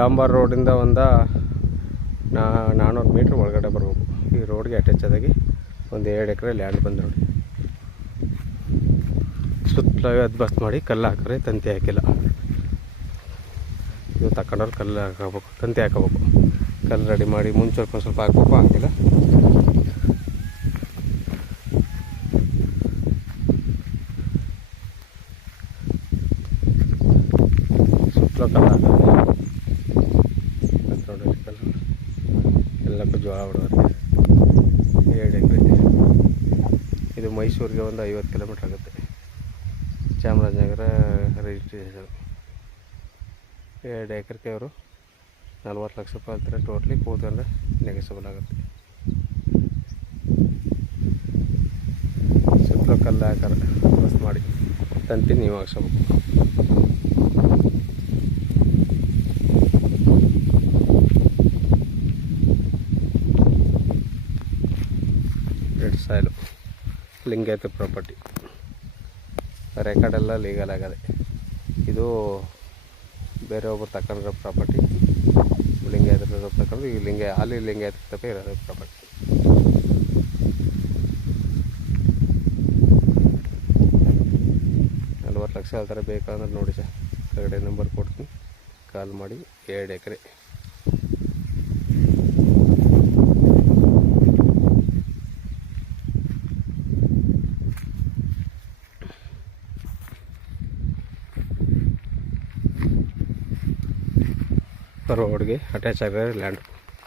ಡಾಂಬರ್ ರೋಡಿಂದ ಒಂದು 400 ಮೀಟ್ರ್ ಒಳಗಡೆ ಬರಬೇಕು. ಈ ರೋಡ್ಗೆ ಅಟ್ಯಾಚ್ ಆದಾಗಿ ಒಂದು 2 ಎಕರೆ ಲ್ಯಾಂಡ್ ಬಂದು ನೋಡಿ. ಸುತ್ತಲ ಬಸ್ ಮಾಡಿ ಕಲ್ಲು ಹಾಕಿದ್ರೆ ತಂತಿ ಹಾಕಿಲ್ಲ. ಇದು ತಗೊಂಡವ್ರು ಕಲ್ಲು ಹಾಕಬೇಕು, ತಂತಿ ಹಾಕೋಬೇಕು. ಕಲ್ಲು ರೆಡಿ ಮಾಡಿ ಮುಂಚೆ ಸ್ವಲ್ಪ ಹಾಕ್ಬೇಕು, ಹಾಕಿಲ್ಲ. ಸುತ್ತಲೂ ಕಲ್ಲು ಹಾಕೋದು ನೋಡಿ. ಕಲ್ಲು ಎಲ್ಲಕ್ಕೂ ಜೋಳ ಬಿಡೋರು. 2 ಎಕರೆ. ಇದು ಮೈಸೂರಿಗೆ ಒಂದು 50 ಕಿಲೋಮೀಟ್ರ್ ಆಗುತ್ತೆ. ಚಾಮರಾಜನಗರ ರಿಜಿಸ್ಟ್ರೇಷನ್. 2 ಎಕರೆಗೆ ಅವರು 40 ಲಕ್ಷ ರೂಪಾಯಿ ಹೇಳ್ತಾರೆ. ಟೋಟ್ಲಿ ಕೂತ್ಕೊಂಡ್ರೆ ನೆಗೆಸಬಲ್ ಆಗುತ್ತೆ. ಸುತ್ತಲೂ ಕಲ್ಲು ಹಾಕಾರ ಬಸ್ ಮಾಡಿ ತಂತಿ ನೀವು ಹಾಕ್ಸ್ಬೇಕು. Red soil Lingayat property. ರೆಕಾರ್ಡೆಲ್ಲ ಲೀಗಲ್ ಆಗದೆ. ಇದು ಬೇರೆ ಒಬ್ಬರು ತಗೊಂಡ್ರೆ ಪ್ರಾಪರ್ಟಿ. ಲಿಂಗಾಯತ ತಗೊಂಡು ಈ ಅಲ್ಲಿ ಲಿಂಗಾಯತ ತಪ್ಪ ಇರೋದು ಪ್ರಾಪರ್ಟಿ. $40 ಲಕ್ಷ ಹೇಳ್ತಾರೆ. ಬೇಕಂದ್ರೆ ನೋಡಿ ಸರ್, ಕೆಳಗಡೆ ನಂಬರ್ ಕೊಡ್ತೀನಿ, ಕಾಲ್ ಮಾಡಿ. 2 ಎಕರೆ. ರೋಡ್ಗೆ ಅಟ್ಯಾಚ್ ಆಗಿರೋ ಲ್ಯಾಂಡ್.